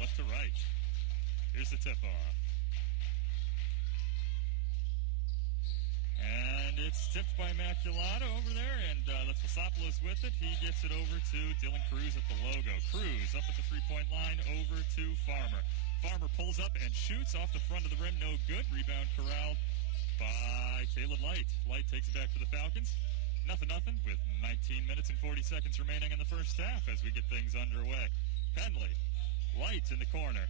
left to right. Here's the tip-off. And it's tipped by Immaculata over there, and that's Vasopoulos with it. He gets it over to Dylan Cruz at the logo. Cruz up at the three-point line, over to Farmer. Farmer pulls up and shoots off the front of the rim, no good. Rebound corralled by Caleb Light. Light takes it back for the Falcons. 0-0 with 19 minutes and 40 seconds remaining in the first half as we get things underway. Penley, Light in the corner.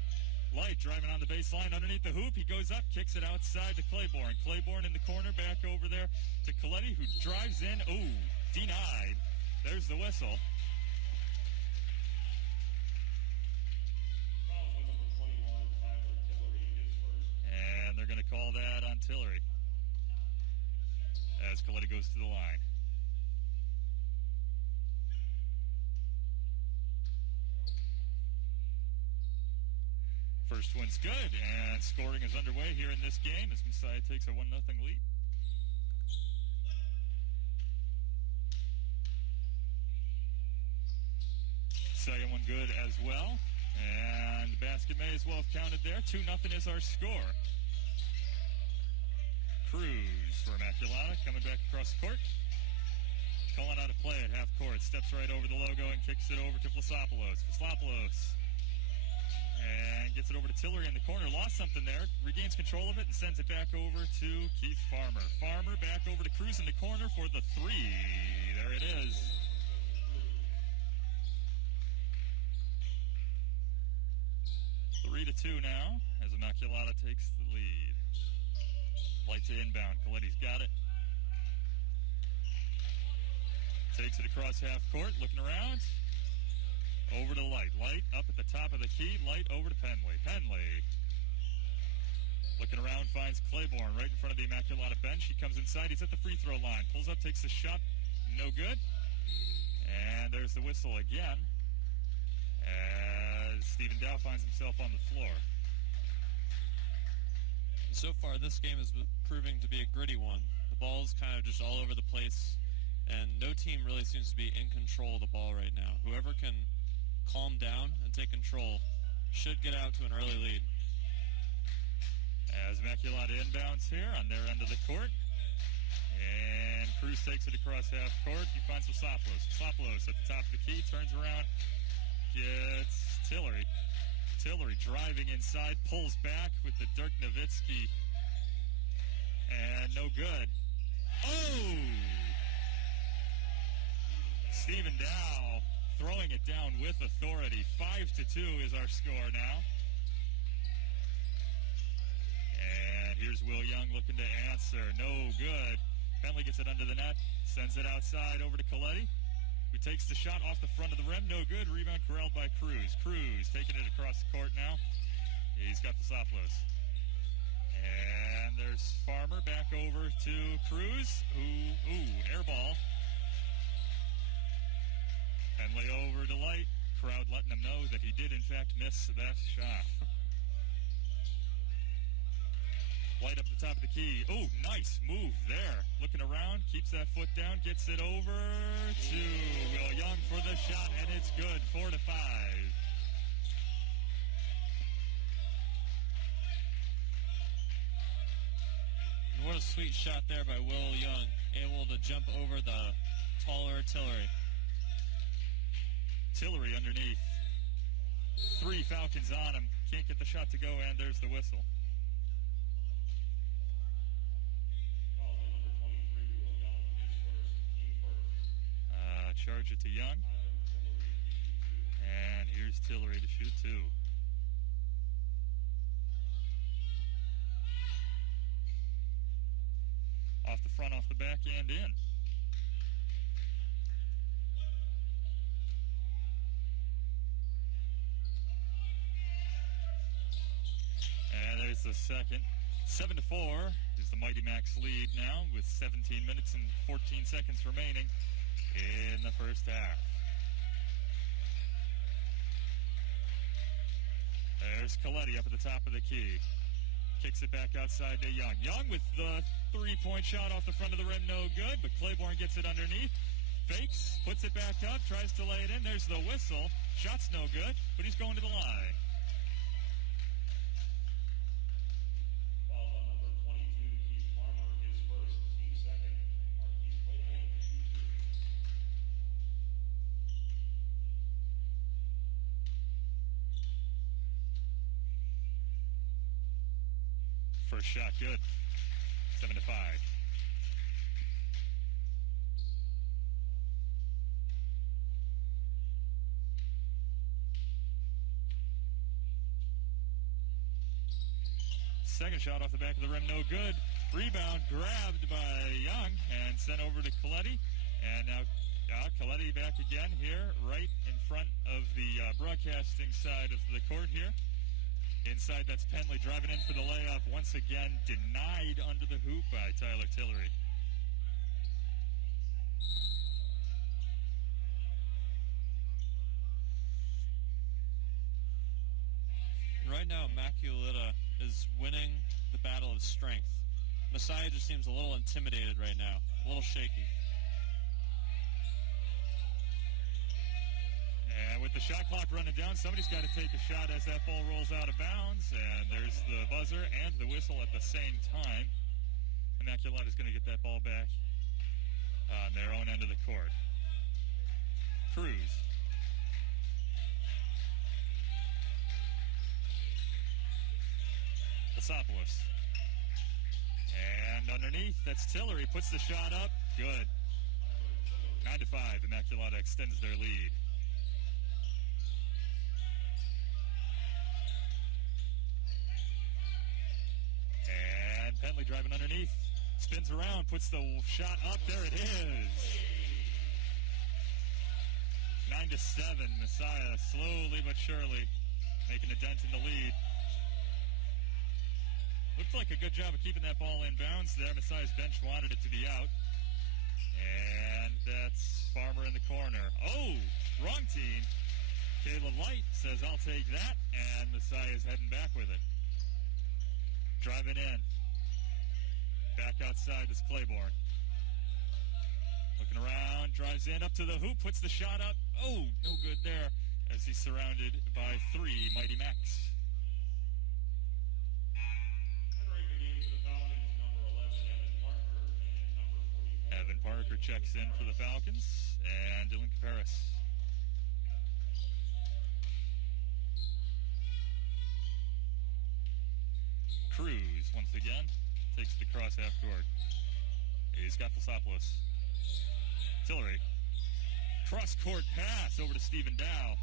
Light driving on the baseline underneath the hoop. He goes up, kicks it outside to Claiborne. Claiborne in the corner, back over there to Coletti, who drives in. Ooh, denied. There's the whistle. And they're going to call that on Tillery as Coletti goes to the line. First one's good, and scoring is underway here in this game as Messiah takes a 1-0 lead. Second one good as well, and the basket may as well have counted there. 2-0 is our score. Cruz for Immaculata, coming back across the court. Calling out a play at half court, steps right over the logo and kicks it over to Vasopoulos. Vasopoulos. And gets it over to Tillery in the corner. Lost something there. Regains control of it and sends it back over to Keith Farmer. Farmer back over to Cruz in the corner for the three. There it is. Three to 2 now as Immaculata takes the lead. Light to inbound. Coletti's got it. Takes it across half court. Looking around. Over to Light. Light up at the top of the key. Light over to Penley. Penley looking around, finds Claiborne right in front of the Immaculata bench. He comes inside. He's at the free throw line. Pulls up, takes the shot. No good. And there's the whistle again as Stephen Dow finds himself on the floor. And so far, this game is proving to be a gritty one. The ball's kind of just all over the place, and no team really seems to be in control of the ball right now. Whoever can calm down and take control should get out to an early lead. As Immaculata inbounds here on their end of the court. And Cruz takes it across half court. He finds Vasopoulos. Vasopoulos at the top of the key, turns around, gets Tillery. Tillery driving inside, pulls back with the Dirk Nowitzki. And no good. Oh! Stephen Dow throwing it down with authority. 5-2 is our score now. And here's Will Young looking to answer. No good. Penley gets it under the net, sends it outside over to Coletti, who takes the shot off the front of the rim. No good. Rebound corralled by Cruz. Cruz taking it across the court now. He's got Vasopoulos. And there's Farmer back over to Cruz, who, air ball. Penley over to Light. Crowd letting him know that he did, in fact, miss that shot. Light up the top of the key. Oh, nice move there. Looking around, keeps that foot down, gets it over to Will Young for the shot, and it's good. 4-5. And what a sweet shot there by Will Young, able to jump over the taller Tillery. Tillery underneath. 3 Falcons on him. Can't get the shot to go, and there's the whistle. Charge it to Young. And here's Tillery to shoot 2. Off the front, off the back, and in. And there's the second. 7-4 is the Mighty Macs lead now with 17 minutes and 14 seconds remaining in the first half. There's Coletti up at the top of the key. Kicks it back outside to Young. Young with the three-point shot off the front of the rim, no good, but Claiborne gets it underneath. Fakes, puts it back up, tries to lay it in. There's the whistle. Shot's no good, but he's going to the line. First shot good. 7-5. Second shot off the back of the rim, no good. Rebound grabbed by Young and sent over to Coletti. And now Coletti back again here, right in front of the broadcasting side of the court here. Inside, that's Penley driving in for the layup. Once again, denied under the hoop by Tyler Tillery. Right now, Immaculata is winning the battle of strength. Messiah just seems a little intimidated right now, a little shaky. And with the shot clock running down, somebody's got to take a shot as that ball rolls out of bounds. And there's the buzzer and the whistle at the same time. Immaculata's going to get that ball back on their own end of the court. Cruz. Vasopoulos. And underneath, that's Tillery. Puts the shot up. Good. 9-5. Immaculata extends their lead. And Penley driving underneath. Spins around, puts the shot up. There it is. 9-7. Messiah slowly but surely making a dent in the lead. Looked like a good job of keeping that ball in bounds there. Messiah's bench wanted it to be out. And that's Farmer in the corner. Oh, wrong team. Caleb Light says, I'll take that. And Messiah's heading back with it. Driving in. Back outside is Claiborne. Looking around, drives in, up to the hoop, puts the shot up. Oh, no good there as he's surrounded by three Mighty Macs. Evan Parker checks in for the Falcons, and Dylan Caparis. Cruz, once again, takes the cross half court. He's got Vasopoulos. Tillery. Cross-court pass over to Stephen Dow.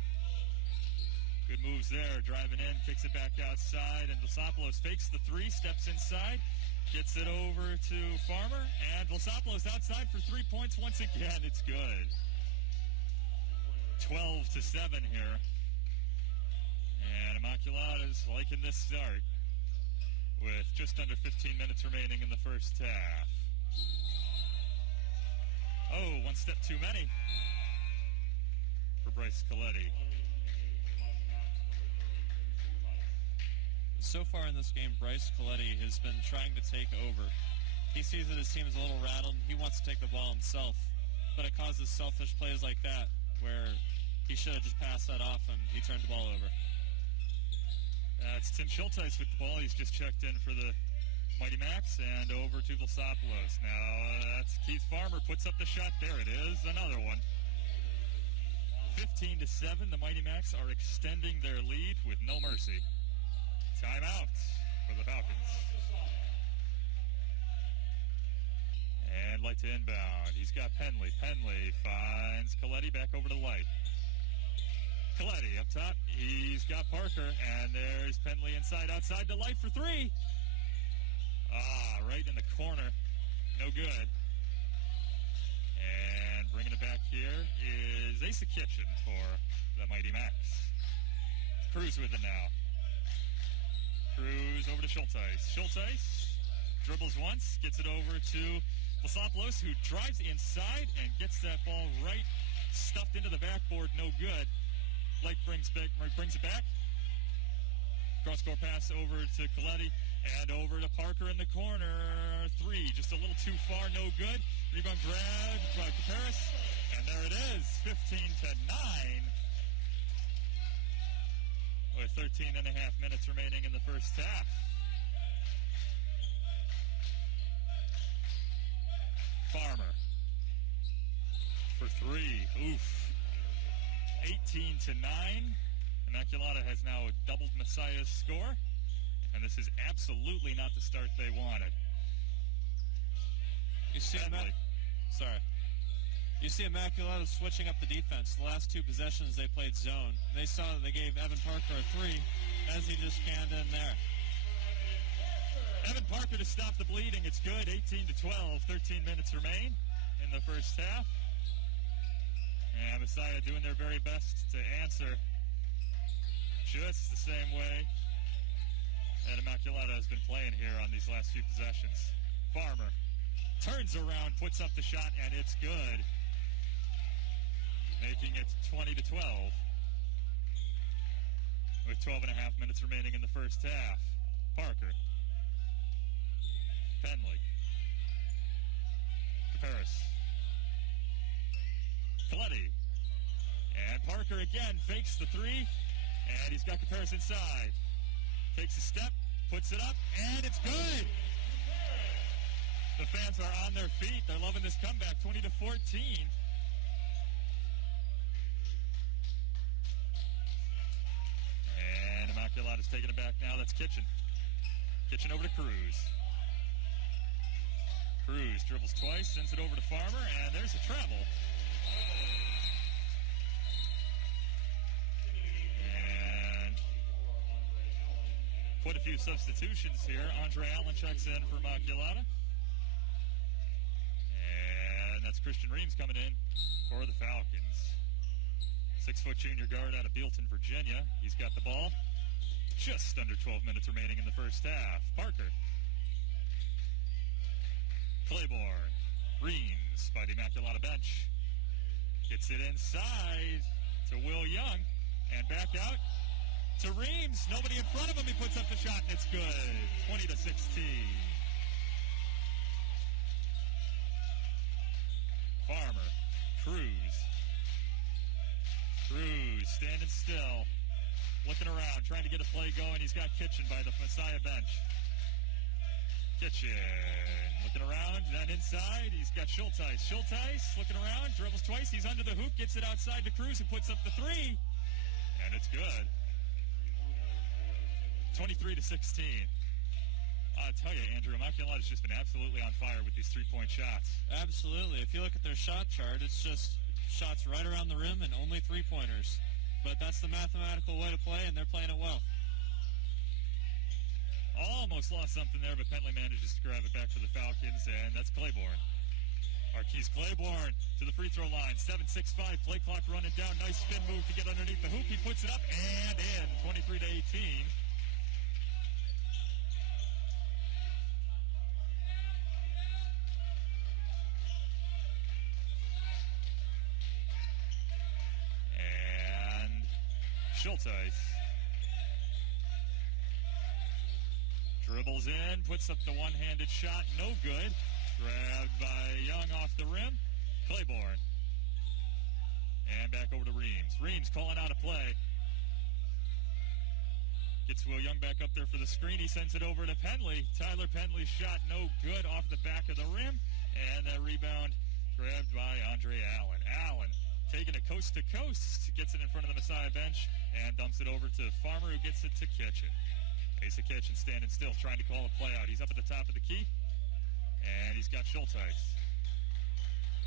Good moves there, driving in, kicks it back outside, and Vasopoulos fakes the three, steps inside, gets it over to Farmer, and Vasopoulos outside for 3 points once again. It's good. 12-7 here. And Immaculata's liking this start with just under 15 minutes remaining in the first half. Oh, one step too many for Bryce Coletti. So far in this game, Bryce Coletti has been trying to take over. He sees that his team is a little rattled, and he wants to take the ball himself. But it causes selfish plays like that, where he should have just passed that off and he turned the ball over. It's Tim Schulteis with the ball. He's just checked in for the Mighty Macs, and over to Vasopoulos. Now that's Keith Farmer, puts up the shot. There it is, another one. 15-7, the Mighty Macs are extending their lead with no mercy. Timeout for the Falcons. And Light to inbound. He's got Penley. Penley finds Coletti, back over to Light. Coletti up top. He's got Parker, and there's Penley inside, outside to Light for three. Right in the corner. No good. And bringing it back here is Asa Kitchen for the Mighty Macs. Cruz with it now. Cruz over to Schulteis. Schulteis dribbles once, gets it over to Vasopoulos, who drives inside and gets that ball right stuffed into the backboard. No good. Light brings it back. Cross-court pass over to Coletti and over to Parker in the corner. Three, just a little too far, no good. Rebound grabbed by Caparis, and there it is, 15-9. With 13 and a half minutes remaining in the first half. Farmer for three. Oof. 18-9. Immaculata has now doubled Messiah's score. and this is absolutely not the start they wanted. You see Immaculata switching up the defense. The last two possessions they played zone. They saw that they gave Evan Parker a 3 as he just canned in there. Evan Parker to stop the bleeding. It's good. 18-12. 13 minutes remain in the first half. And Messiah doing their very best to answer just the same way that Immaculata has been playing here on these last few possessions. Farmer turns around, puts up the shot, and it's good, making it 20-12 with 12 and a half minutes remaining in the first half. Parker, Penley, Caparis, Coletti, and Parker again fakes the 3, and he's got Caparis inside. Takes a step, puts it up, and it's good! The fans are on their feet. They're loving this comeback, 20-14. And Immaculata's taking it back now. That's Kitchen. Kitchen over to Cruz. Cruz dribbles twice, sends it over to Farmer, and there's a travel. And quite a few substitutions here. Andre Allen checks in for Immaculata. And that's Christian Reams coming in for the Falcons. 6-foot junior guard out of Bealton, Virginia. He's got the ball. Just under 12 minutes remaining in the first half. Parker. Claiborne. Reams by the Immaculata bench. Gets it inside to Will Young. And back out to Reams. Nobody in front of him. He puts up the shot, and it's good. 20-16. Farmer, Cruz standing still, looking around, trying to get a play going. He's got Kitchen by the Messiah bench. Kitchen looking around, then inside, he's got Schulteis. Schulteis looking around, dribbles twice, he's under the hoop, gets it outside to Cruz, who puts up the 3, and it's good. 23-16. I tell you, Andrew, Immaculata's just been absolutely on fire with these three-point shots. Absolutely. If you look at their shot chart, it's just shots right around the rim and only three-pointers. But that's the mathematical way to play, and they're playing it well. Almost lost something there, but Penley manages to grab it back for the Falcons, and that's Claiborne. Marquise Claiborne to the free throw line. 7-6-5, play clock running down. Nice spin move to get underneath the hoop. He puts it up and in. 23-18. Schulteis dribbles in, puts up the one-handed shot, no good. Grabbed by Young off the rim. Claiborne. And back over to Reams. Reams calling out a play. Gets Will Young back up there for the screen. He sends it over to Penley. Tyler Penley's shot no good off the back of the rim. And that rebound grabbed by Andre Allen. Allen taking it coast to coast, gets it in front of the Messiah bench, and dumps it over to Farmer, who gets it to Kitchen. Asa Kitchen standing still, trying to call a play out. He's up at the top of the key, and he's got Schulteis.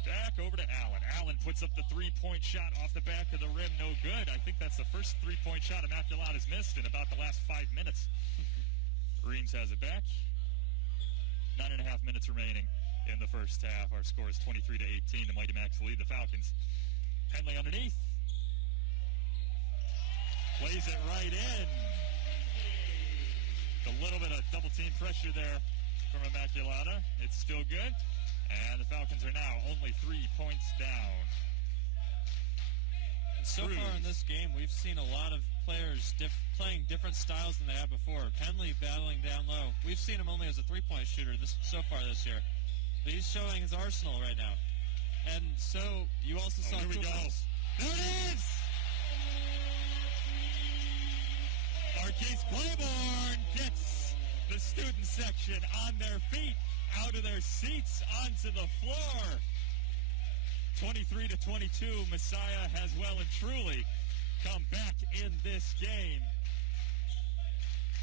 Back over to Allen. Allen puts up the three-point shot off the back of the rim, no good. I think that's the first three-point shot Immaculata's missed in about the last 5 minutes. Reams has it back. 9.5 minutes remaining in the first half. Our score is 23-18. The Mighty Macs lead the Falcons. Penley underneath. Plays it right in. A little bit of double team pressure there from Immaculata. It's still good. And the Falcons are now only 3 points down. And so far in this game, we've seen a lot of players playing different styles than they have before. Penley battling down low. We've seen him only as a three-point shooter so far this year. But he's showing his arsenal right now. And so you also saw... Here we go. There it is! Marquise Claiborne gets the student section on their feet, out of their seats, onto the floor. 23-22, Messiah has well and truly come back in this game.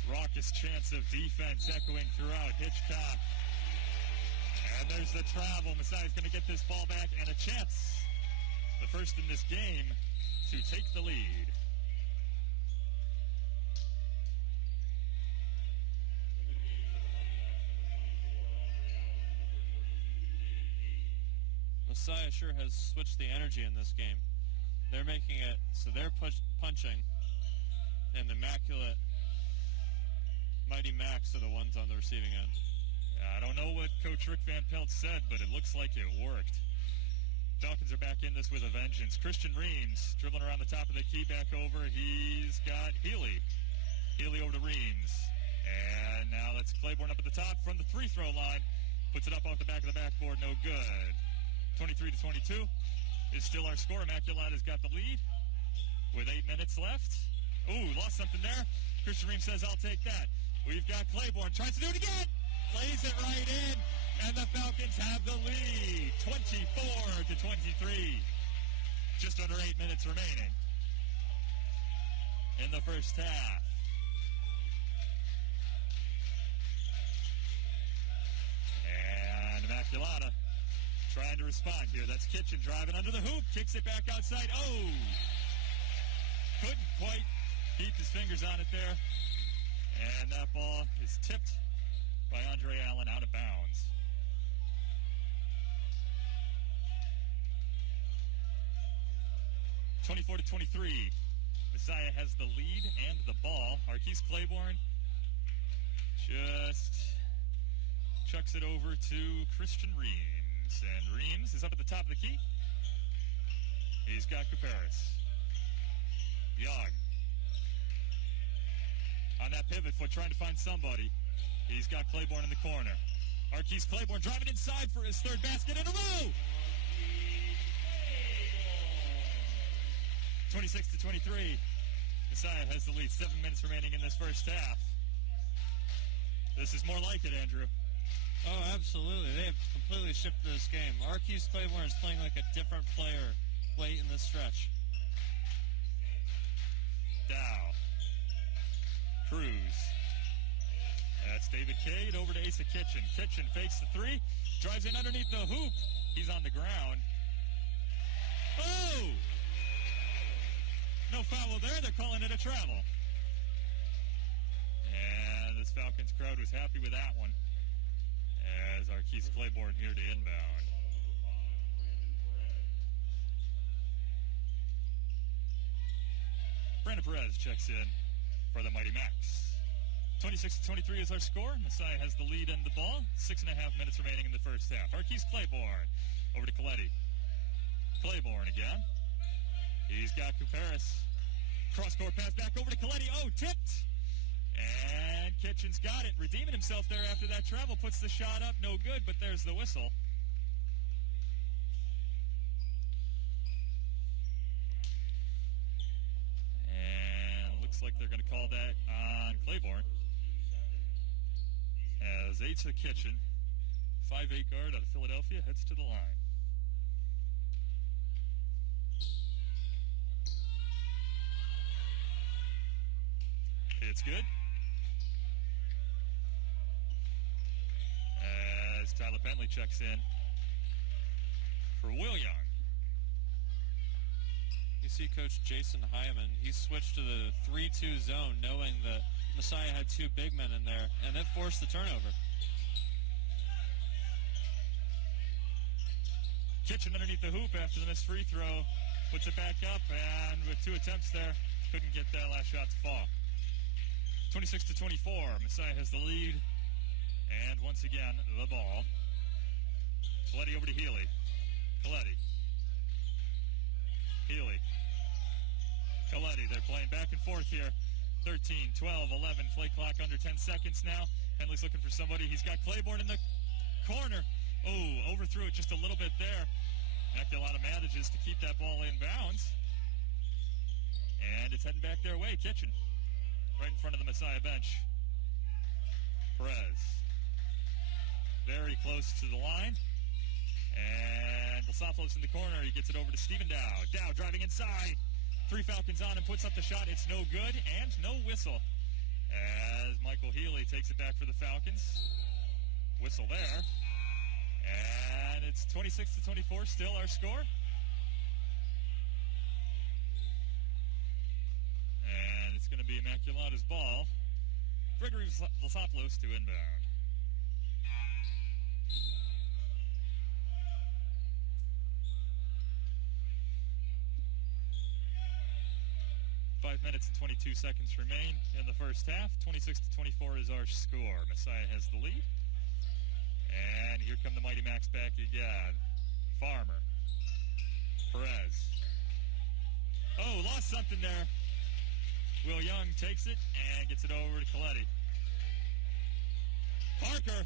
Raucous chants of defense echoing throughout Hitchcock. And there's the travel. Messiah's going to get this ball back and a chance. The first in this game to take the lead. Messiah sure has switched the energy in this game. They're making it so they're punching, and the Immaculate Mighty Max are the ones on the receiving end. I don't know what Coach Rick Van Pelt said, but it looks like it worked. Falcons are back in this with a vengeance. Christian Reams dribbling around the top of the key, back over. He's got Healy. Healy over to Reams. And now that's Claiborne up at the top from the free-throw line. Puts it up off the back of the backboard, no good. 23-22 is still our score. Immaculata's got the lead with 8 minutes left. Ooh, lost something there. Christian Reams says, I'll take that. We've got Claiborne. Tries to do it again. Lays it right in. And the Falcons have the lead. 24-23. Just under 8 minutes remaining in the first half. And Immaculata trying to respond here. That's Kitchen driving under the hoop. Kicks it back outside. Oh! Couldn't quite keep his fingers on it there. And that ball is tipped by Andre Allen out of bounds. (24-23). Messiah has the lead and the ball. Marquise Claiborne just chucks it over to Christian Reams. And Reams is up at the top of the key. He's got Caparis. Young. On that pivot foot, trying to find somebody. He's got Claiborne in the corner. Marquise Claiborne driving inside for his third basket in a row. 26-23. Messiah has the lead. 7 minutes remaining in this first half. This is more like it, Andrew. Oh, absolutely. They have completely shifted this game. Marquise Claiborne is playing like a different player late in this stretch. Dow. Cruz. That's David Cade over to Asa Kitchen. Kitchen fakes the three. Drives in underneath the hoop. He's on the ground. Oh! No foul there. They're calling it a travel. And this Falcons crowd was happy with that one, as Marquise Claiborne here to inbound. Brandon Perez checks in for the Mighty Max. 26-23 is our score. Messiah has the lead and the ball. 6.5 minutes remaining in the first half. Marquise Claiborne over to Coletti. Claiborne again. He's got Caparis. Cross-court pass back over to Coletti. Oh, tipped. And Kitchen's got it. Redeeming himself there after that travel. Puts the shot up. No good, but there's the whistle. And looks like they're going to call that on Claiborne. As Asa Kitchen, 5'8" guard out of Philadelphia, heads to the line. It's good. As Tyler Bentley checks in for Will Young. You see Coach Jason Hyman. He switched to the 3-2 zone knowing that Messiah had two big men in there, and that forced the turnover. Kitchen underneath the hoop after the missed free throw. Puts it back up, and with 2 attempts there, couldn't get that last shot to fall. 26-24. Messiah has the lead. And once again, the ball. Coletti over to Healy. Coletti. Healy. Coletti. They're playing back and forth here. 13, 12, 11. Play clock under 10 seconds now. Henley's looking for somebody. He's got Claiborne in the corner. Oh, overthrew it just a little bit there. Immaculata manages to keep that ball in bounds. And it's heading back their way. Kitchen. Right in front of the Messiah bench. Perez. Very close to the line. And Blasopoulos in the corner. He gets it over to Stephen Dow. Dow driving inside. 3 Falcons on and puts up the shot. It's no good and no whistle. as Michael Healy takes it back for the Falcons. Whistle there. And it's 26-24, still our score. And it's going to be Immaculata's ball. Gregory Vlasopoulos to inbound. Minutes and 22 seconds remain in the first half. 26-24 is our score. Messiah has the lead. And here come the Mighty Macs back again. Farmer. Perez. Oh, lost something there. Will Young takes it and gets it over to Coletti. Parker.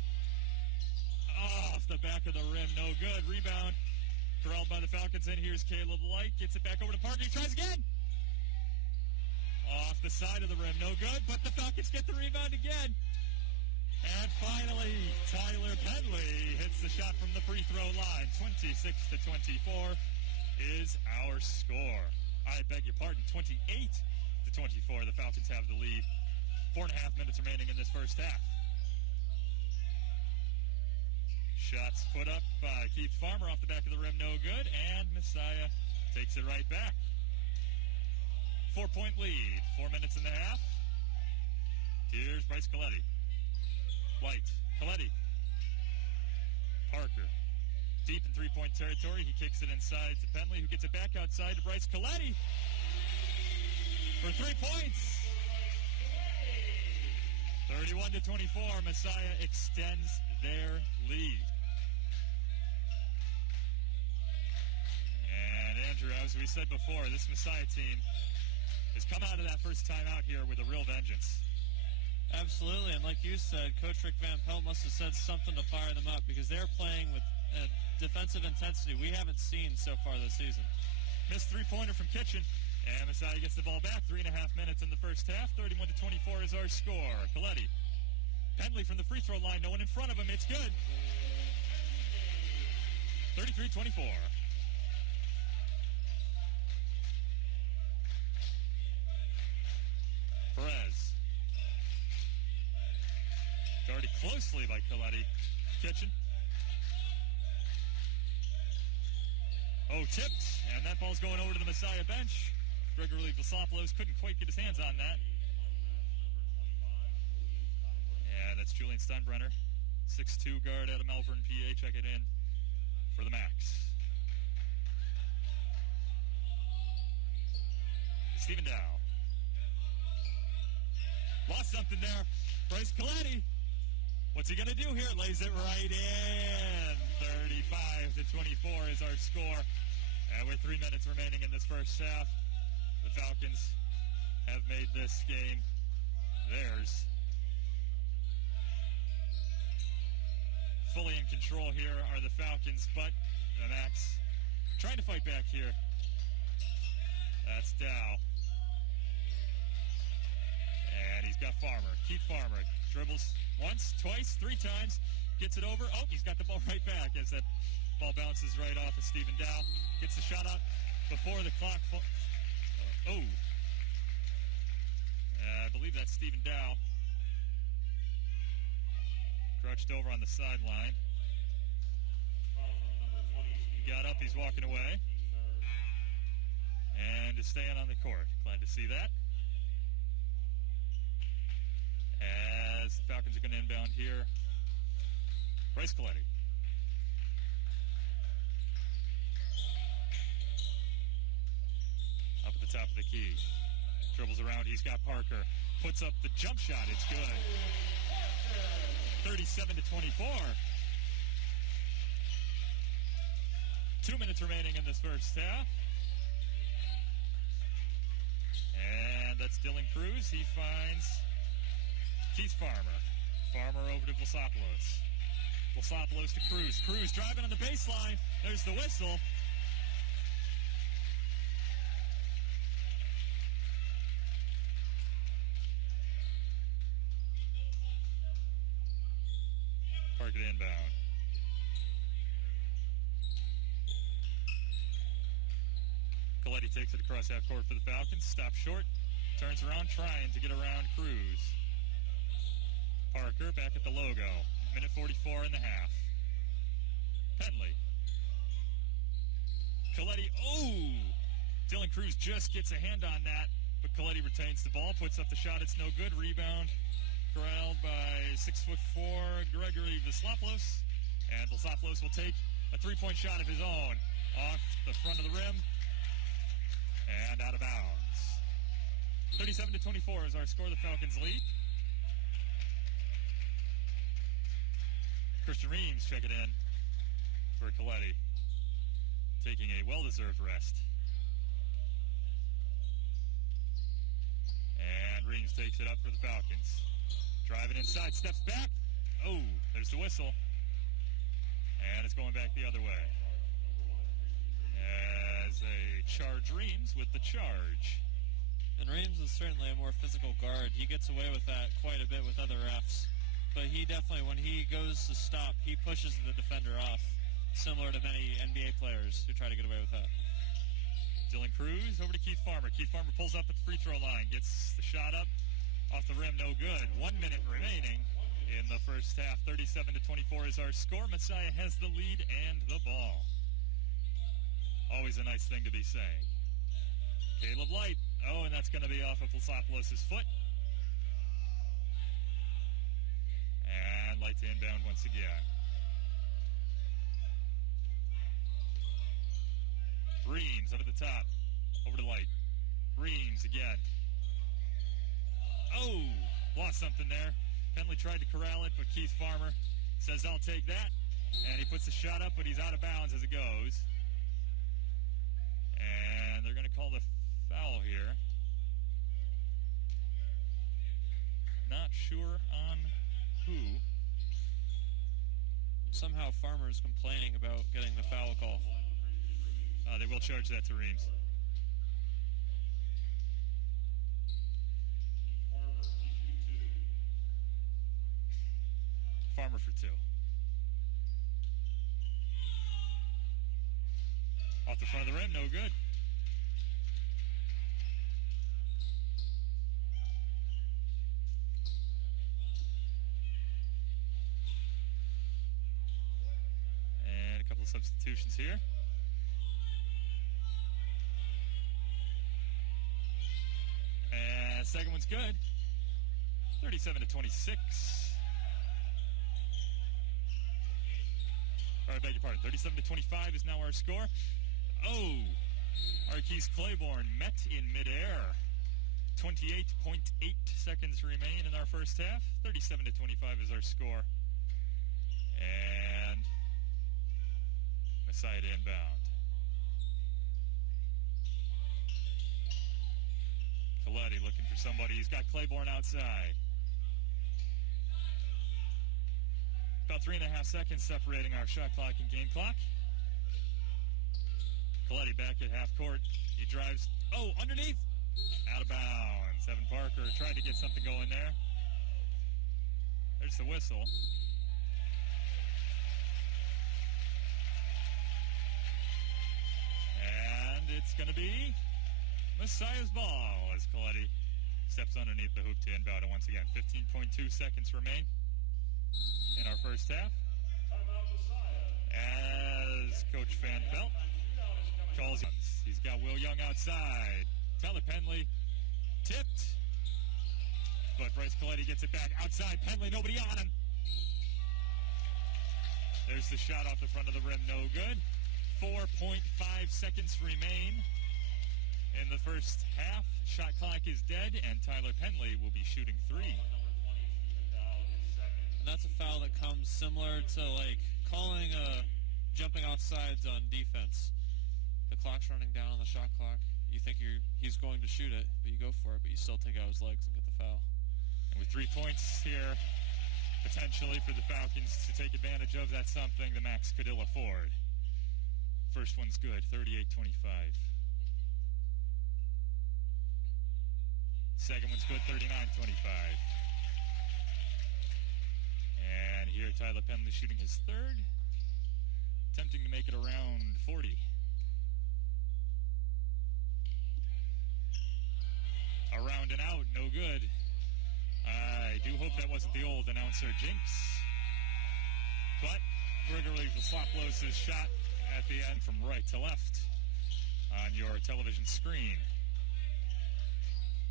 Off the back of the rim. No good. Rebound. Corralled by the Falcons. And here's Caleb Light. Gets it back over to Parker. He tries again. Off the side of the rim, no good, but the Falcons get the rebound again. And finally, Tyler Penley hits the shot from the free throw line. 26-24 is our score. I beg your pardon, 28-24. The Falcons have the lead. 4.5 minutes remaining in this first half. Shots put up by Keith Farmer off the back of the rim, no good, and Messiah takes it right back. 4-point lead, 4 minutes and a half. Here's Bryce Coletti. White, Coletti. Parker, deep in three-point territory. He kicks it inside to Penley, who gets it back outside to Bryce Coletti for 3 points. 31-24, Messiah extends their lead. And Andrew, as we said before, this Messiah team has come out of that first time out here with a real vengeance. Absolutely, and like you said, Coach Rick Van Pelt must have said something to fire them up because they're playing with a defensive intensity we haven't seen so far this season. Missed three-pointer from Kitchen, and Messiah gets the ball back. 3.5 minutes in the first half. 31-24 is our score. Coletti. Penley from the free throw line. No one in front of him. It's good. 33-24. Perez. Guarded closely by Coletti. Kitchen. Oh, tipped, and that ball's going over to the Messiah bench. Gregory Vlasopoulos couldn't quite get his hands on that. Yeah, that's Julian Steinbrenner. 6'2" guard out of Melbourne, PA, checking in for the Macs. Stephen Dow. Lost something there. Bryce Coletti. What's he going to do here? Lays it right in. 35-24 is our score. And with 3 minutes remaining in this first half, the Falcons have made this game theirs. Fully in control here are the Falcons, but the Macs trying to fight back here. That's Dow. And he's got Farmer. Keith Farmer dribbles once, twice, 3 times. Gets it over. Oh, he's got the ball right back as that ball bounces right off of Stephen Dow. Gets the shot up before the clock. I believe that's Stephen Dow. Crouched over on the sideline. He got up. He's walking away. And is staying on the court. Glad to see that. As the Falcons are going to inbound here. Bryce Coletti. Up at the top of the key. Dribbles around. He's got Parker. Puts up the jump shot. It's good. 37-24. 2 minutes remaining in this first half. And that's Dylan Cruz. He finds Keith Farmer. Farmer over to Vlasopoulos. Vlasopoulos to Cruz. Cruz driving on the baseline. There's the whistle. Park it inbound. Coletti takes it across half court for the Falcons. Stops short. Turns around, trying to get around Cruz. Parker back at the logo. Minute 44 in the half. Penley. Coletti. Oh! Dylan Cruz just gets a hand on that, but Coletti retains the ball, puts up the shot. It's no good. Rebound corralled by 6'4" Gregory Veslopoulos. And Veslopoulos will take a three-point shot of his own off the front of the rim and out of bounds. 37-24 is our score. The Falcons lead. Christian Reams checking in for Coletti, taking a well-deserved rest. And Reams takes it up for the Falcons. Driving inside, steps back. Oh, there's the whistle. And it's going back the other way. As they charge Reams with the charge. And Reams is certainly a more physical guard. He gets away with that quite a bit with other refs. But he definitely, when he goes to stop, he pushes the defender off, similar to many NBA players who try to get away with that. Dylan Cruz over to Keith Farmer. Keith Farmer pulls up at the free throw line, gets the shot up, off the rim, no good. 1 minute remaining in the first half. 37-24 is our score. Messiah has the lead and the ball. Always a nice thing to be saying. Caleb Light. Oh, and that's going to be off of Veslopoulos' foot. And Light to inbound once again. Reams up at the top. Over to Light. Reams again. Oh, lost something there. Penley tried to corral it, but Keith Farmer says, I'll take that. And he puts the shot up, but he's out of bounds as it goes. And they're going to call the foul here. Not sure on who. And somehow Farmer is complaining about getting the foul call. They will charge that to Reams. Farmer for two. Off the front of the rim, no good. And a couple of substitutions here. And second one's good. 37-26. I beg your pardon. 37-25 is now our score. Oh, Arquise Claiborne met in midair. 28.8 seconds remain in our first half. 37-25 is our score. And Messiah to inbound. Coletti looking for somebody. He's got Claiborne outside. About 3.5 seconds separating our shot clock and game clock. Coletti back at half court. He drives. Oh, underneath. Out of bounds. Evan Parker tried to get something going there. There's the whistle. And it's going to be Messiah's ball as Coletti steps underneath the hoop to inbound it once again. 15.2 seconds remain in our first half. As Coach Van Pelt calls, he's got Will Young outside. Tyler Penley tipped, but Bryce Coletti gets it back outside. Penley, nobody on him. There's the shot off the front of the rim, no good. 4.5 seconds remain in the first half. Shot clock is dead, and Tyler Penley will be shooting three. And that's a foul that comes similar to like calling jumping off sides on defense. The clock's running down on the shot clock. You think he's going to shoot it, but you go for it, but you still take out his legs and get the foul. And with 3 points here, potentially for the Falcons to take advantage of, that's something the Max could ill afford. First one's good, 38-25. Second one's good, 39-25. And here Tyler Penley shooting his third, attempting to make it around 40. Around and out, no good. I do hope that wasn't the old announcer Jinx. But Gregory Vlaslopoulos' shot at the end from right to left on your television screen.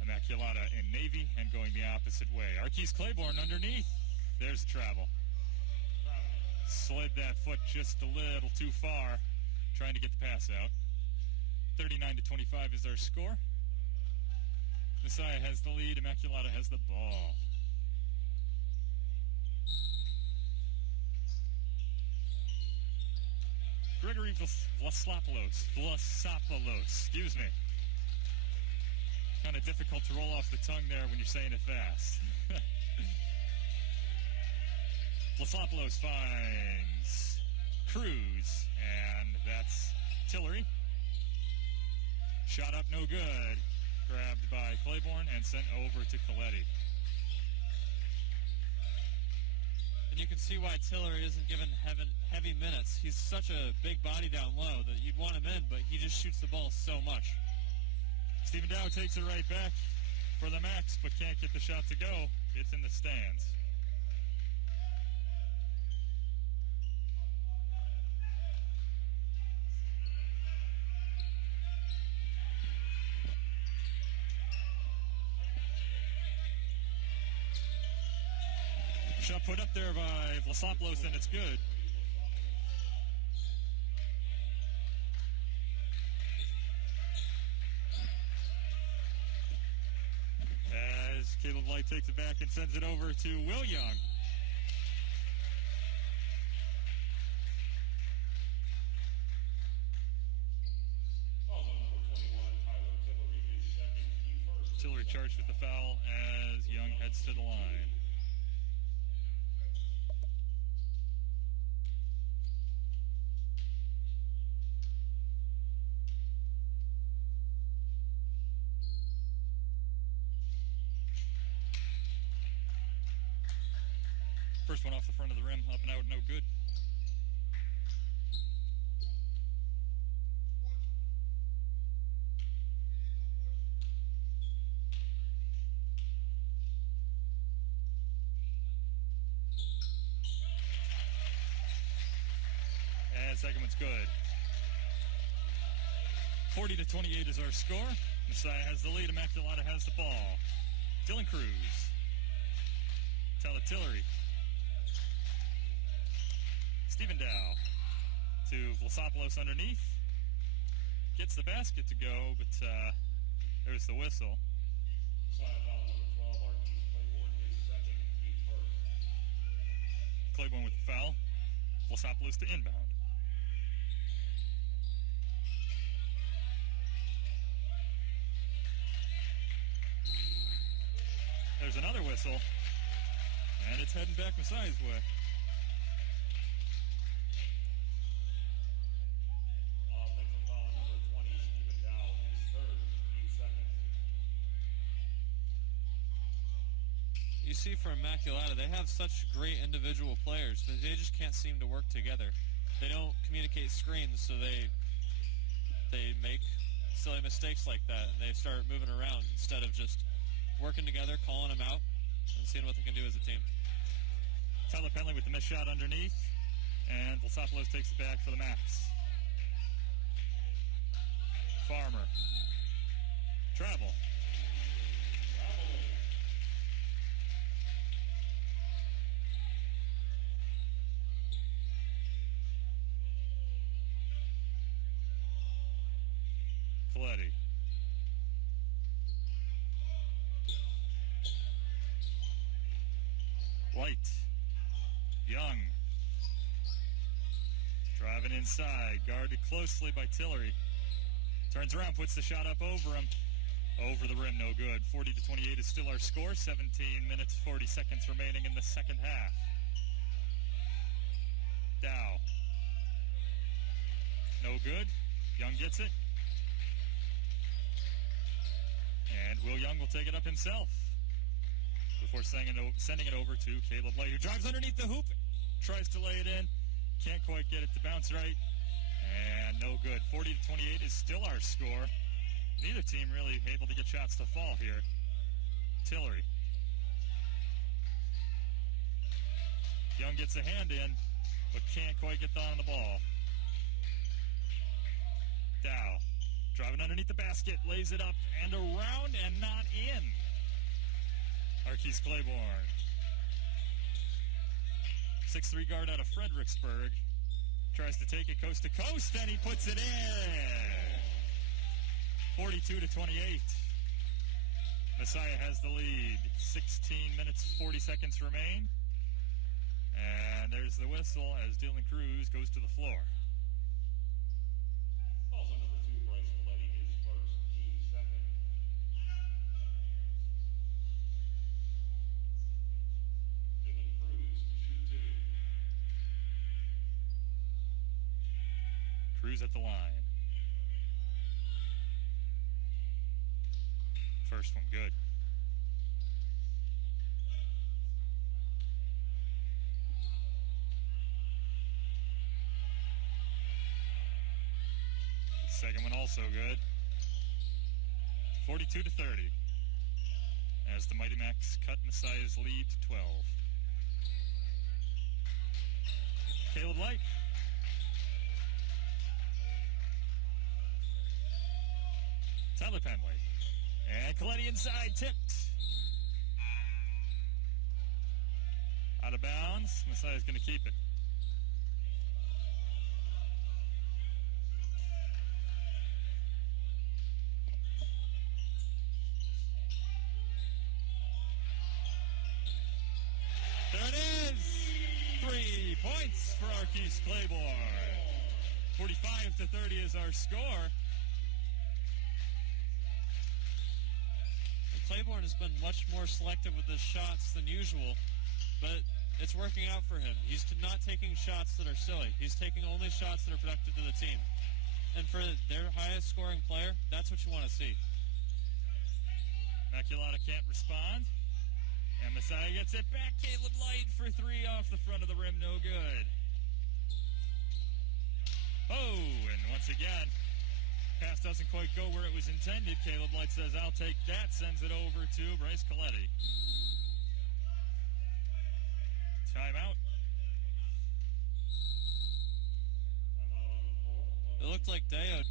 Immaculata in navy and going the opposite way. Arquise Claiborne underneath. There's the travel. Slid that foot just a little too far, trying to get the pass out. 39-25 is our score. Messiah has the lead. Immaculata has the ball. Gregory Vlaslopoulos, excuse me. Kind of difficult to roll off the tongue there when you're saying it fast. Vlaslopoulos finds Cruz, and that's Tillery. Shot up, no good. Grabbed by Claiborne and sent over to Coletti. And you can see why Tillery isn't given heavy minutes. He's such a big body down low that you'd want him in, but he just shoots the ball so much. Stephen Dow takes it right back for the max, but can't get the shot to go. It's in the stands. Shot put up there by Vlaslopoulos, and it's good. As Caleb Light takes it back and sends it over to Will Young. Tillery charged with the foul as Young heads to the line. First one off the front of the rim, up and out, no good. And second one's good. 40-28 is our score. Messiah has the lead. Immaculata has the ball. Dylan Cruz. Tillery. Stephen Dow to Vlaslopoulos underneath. Gets the basket to go, but there's the whistle. Claiborne with the foul. Vlaslopoulos to inbound. There's another whistle, and it's heading back Messiah's way. Offensive foul number 20, Stephen Dow, his third, team second. You see for Immaculata, they have such great individual players, but they just can't seem to work together. They don't communicate screens, so they make silly mistakes like that, and they start moving around instead of just working together, calling them out, and seeing what they can do as a team. Tyler Penley with the missed shot underneath, and Vlaslopoulos takes it back for the max. Farmer. Travel. Coletti. Light. Young. Driving inside. Guarded closely by Tillery. Turns around, puts the shot up over him. Over the rim, no good. 40-28 is still our score. 17 minutes, 40 seconds remaining in the second half. Dow. No good. Young gets it. And Will Young will take it up himself before sending it over to Caleb Light, who drives underneath the hoop, tries to lay it in, can't quite get it to bounce right, and no good. 40-28 is still our score. Neither team really able to get shots to fall here. Tillery. Young gets a hand in, but can't quite get on the ball. Dow driving underneath the basket, lays it up and around and not in. Arkees Claiborne. 6'3" guard out of Fredericksburg. Tries to take it coast to coast, and he puts it in. 42-28. Messiah has the lead. 16 minutes, 40 seconds remain. And there's the whistle as Dylan Cruz goes to the floor. Also number 2, Bryce Coletti, his first, team second. Dylan Cruz to shoot 2. Cruz at the line. First one good. Second one also good. 42-30. As the Mighty Macs cut Messiah's lead to 12. Caleb Light. Tyler Penley. And Coletti inside, tipped. Out of bounds. Messiah's going to keep it. There it is. 3 points for Arkees Claiborne. 45-30 is our score. Claiborne has been much more selective with his shots than usual, but it's working out for him. He's not taking shots that are silly. He's taking only shots that are productive to the team. And for their highest scoring player, that's what you want to see. Immaculata can't respond. And Messiah gets it back. Caleb Light for 3 off the front of the rim. No good. Oh, and once again, pass doesn't quite go where it was intended. Caleb Light says, I'll take that. Sends it over to Bryce Coletti. Timeout. It looked like Deo.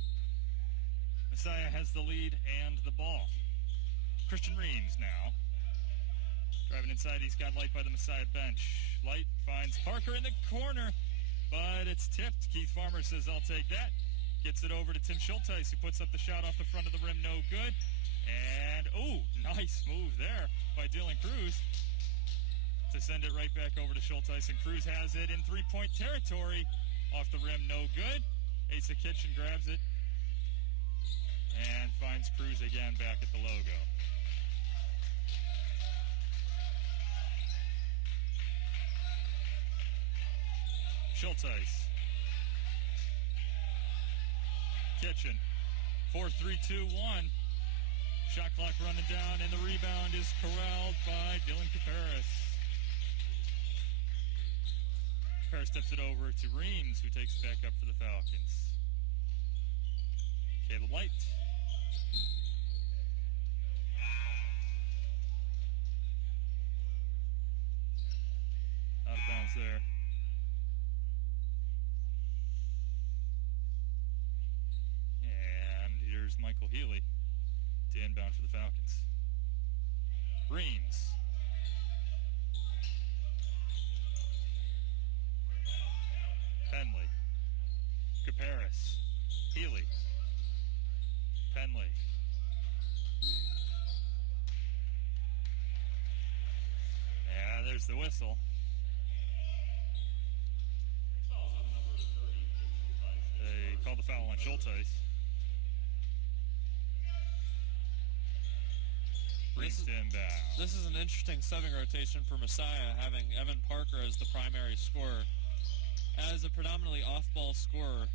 Messiah has the lead and the ball. Christian Reams now. Driving inside, he's got Light by the Messiah bench. Light finds Parker in the corner, but it's tipped. Keith Farmer says, I'll take that. Gets it over to Tim Schulteis, who puts up the shot off the front of the rim, no good. And, nice move there by Dylan Cruz to send it right back over to Schulteis. And Cruz has it in three-point territory. Off the rim, no good. Asa Kitchen grabs it and finds Cruz again back at the logo. Schulteis. Kitchen. 4-3-2-1. Shot clock running down, and the rebound is corralled by Dylan Caparis. Caparis steps it over to Reams, who takes it back up for the Falcons. Caleb Light. Out of bounds there. And here's Michael Healy to inbound for the Falcons. Reams. Penley. Caparis. Healy. Penley. Yeah, there's the whistle. They called the foul on Schulteis. Reams to inbound. This is an interesting subbing rotation for Messiah, having Evan Parker as the primary scorer. As a predominantly off-ball scorer,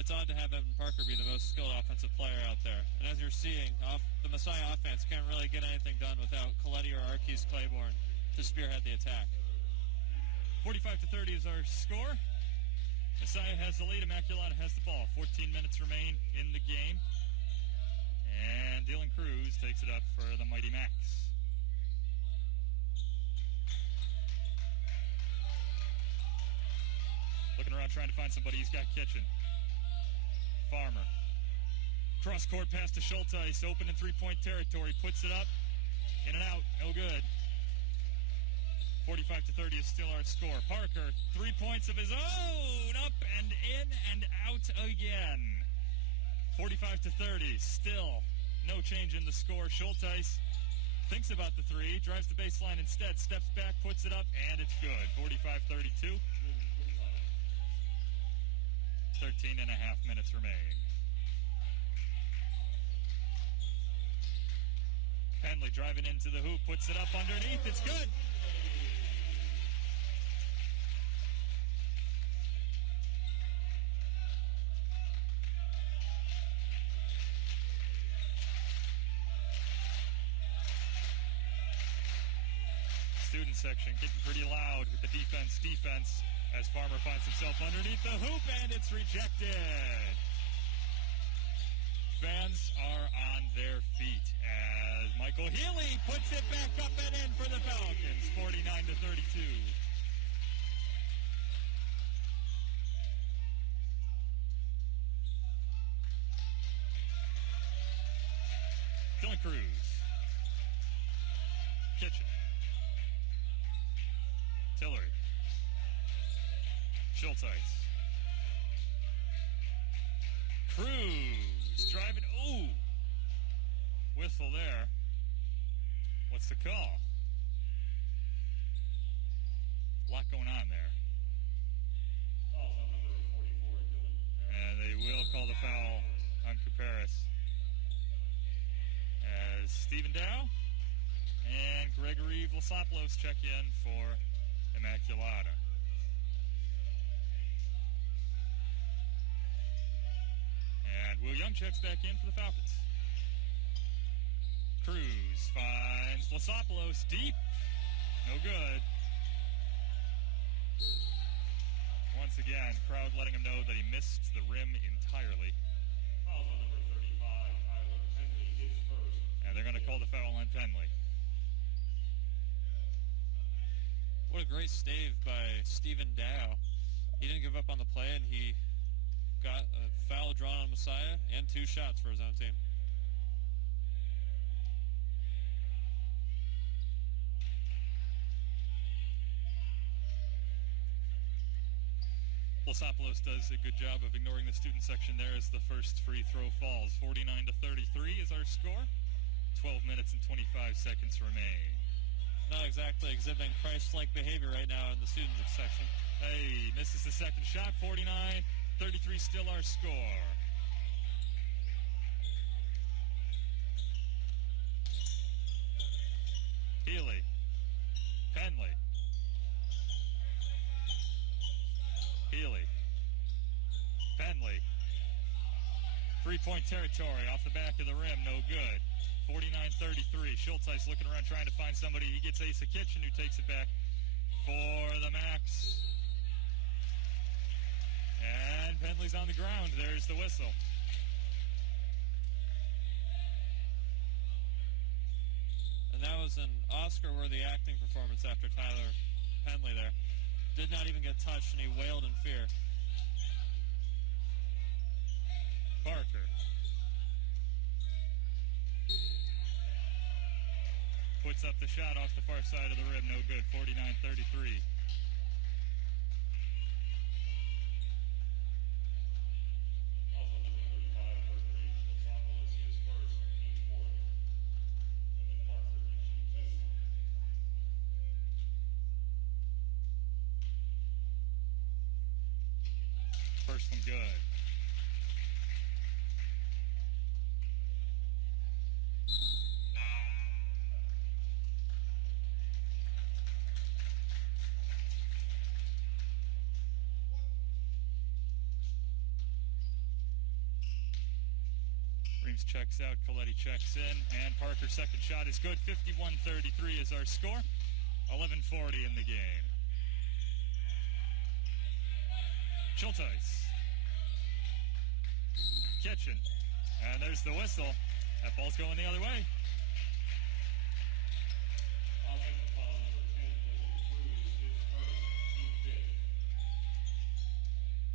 it's odd to have Evan Parker be the most skilled offensive player out there. And as you're seeing, the Messiah offense can't really get anything done without Coletti or Arkees Claiborne to spearhead the attack. 45-30 is our score. Messiah has the lead. Immaculata has the ball. 14 minutes remain in the game. And Dylan Cruz takes it up for the Mighty Macs. trying to find somebody. He's got Kitchen. Farmer. Cross court pass to Schulteis. Open in three-point territory. Puts it up. In and out. No good. 45-30 is still our score. Parker, 3 points of his own. Up and in and out again. 45-30. Still no change in the score. Schulteis thinks about the three. Drives the baseline instead. Steps back. Puts it up. And it's good. 45-32. 13 and a half minutes remain. Penley driving into the hoop. Puts it up underneath. It's good. Student section getting pretty loud with the defense as Farmer finds himself underneath the hoop, and it's rejected. Fans are on their feet as Michael Healy puts it back up and in for the Falcons, 49-32. Dylan Cruz. Kitchen. Tillery. Schulteis. Cruz driving. Ooh. Whistle there. What's the call? A lot going on there. Calls on number 44, Dylan. And they will call the foul on Caparis. As Stephen Dow and Gregory Vlasopoulos check in for Immaculata. And Will Young checks back in for the Falcons. Cruz finds Vlasopoulos deep. No good. Once again, crowd letting him know that he missed the rim entirely. Calls on number 35, Tyler Penley, his first. And they're going to call the foul on Penley. What a great stave by Stephen Dow. He didn't give up on the play, and he got a foul drawn on Messiah and 2 shots for his own team. Vlasopoulos does a good job of ignoring the student section there as the first free throw falls. 49-33 is our score. 12 minutes and 25 seconds remain. Not exactly exhibiting Christ-like behavior right now in the student section. Hey, misses the second shot. 49-33 still our score. Healy. Penley. Healy. Penley. 3-point territory off the back of the rim. No good. 49-33. Schulteis looking around trying to find somebody. He gets Asa Kitchen who takes it back for the Max. And Penley's on the ground. There's the whistle. And that was an Oscar-worthy acting performance after Tyler Penley there. Did not even get touched, and he wailed in fear. Parker. Puts up the shot off the far side of the rim. No good. 49-33. Also number 35, Gregory Vlasopoulos, his first, team fourth. And then Parker can shoot 2. First one good. Reeves checks out, Coletti checks in, and Parker's second shot is good. 51-33 is our score. 11:40 in the game. Schulteis. Kitchen. And there's the whistle. That ball's going the other way. Offensive foul number 10, Dylan Cruz, his first, team fifth. 49-33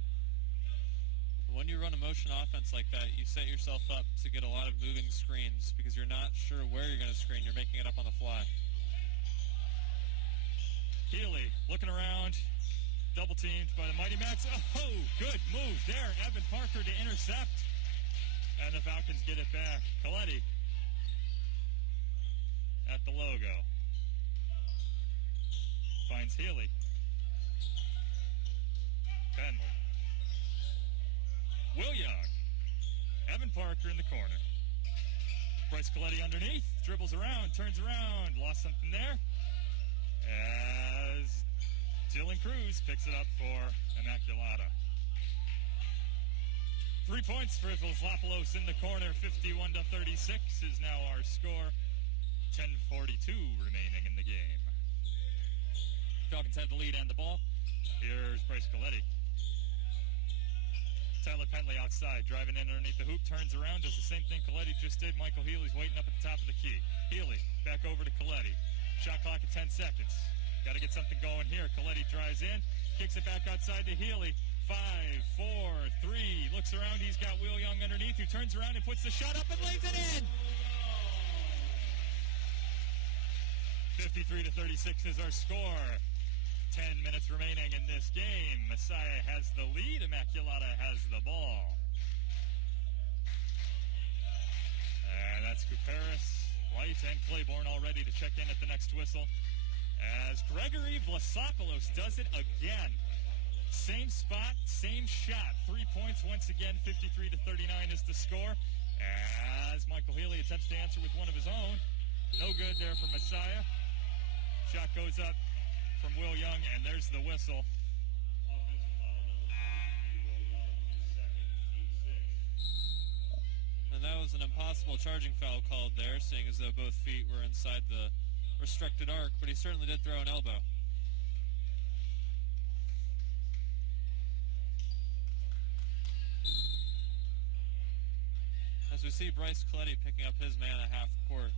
when you run a motion offense like that, you set yourself up to get a lot of moving screens because you're not sure where you're going to screen. You're making it up on the fly. Healy looking around, double teamed by the Mighty Max. Oh, good move there. Evan Parker to intercept. And the Falcons get it back. Coletti at the logo. Finds Healy. Penley. Will Young. Evan Parker in the corner. Bryce Coletti underneath. Dribbles around, turns around. Lost something there. As Dylan Cruz picks it up for Immaculata. 3 points for Velosapolis in the corner. 51-36 is now our score. 10:42 remaining in the game. Falcons have the lead and the ball. Here's Bryce Coletti. Tyler Penley outside, driving in underneath the hoop, turns around, does the same thing Coletti just did. Michael Healy's waiting up at the top of the key. Healy back over to Coletti. Shot clock at 10 seconds. Got to get something going here. Coletti drives in, kicks it back outside to Healy. 5, 4, 3. Looks around. He's got Will Young underneath, who turns around and puts the shot up and lays it in. 53-36 is our score. 10 minutes remaining in this game. Messiah has the lead. Immaculata has the ball. And that's Kuperis, White, and Claiborne all ready to check in at the next whistle. As Gregory Vlasopoulos does it again. Same spot, same shot. 3 points once again. 53-39 is the score. As Michael Healy attempts to answer with one of his own. No good there for Messiah. Shot goes up from Will Young, and there's the whistle. Offensive foul number 3, Will Young, his second, team 6. And that was an impossible charging foul called there, seeing as though both feet were inside the restricted arc, but he certainly did throw an elbow. As we see Bryce Coletti picking up his man at half court,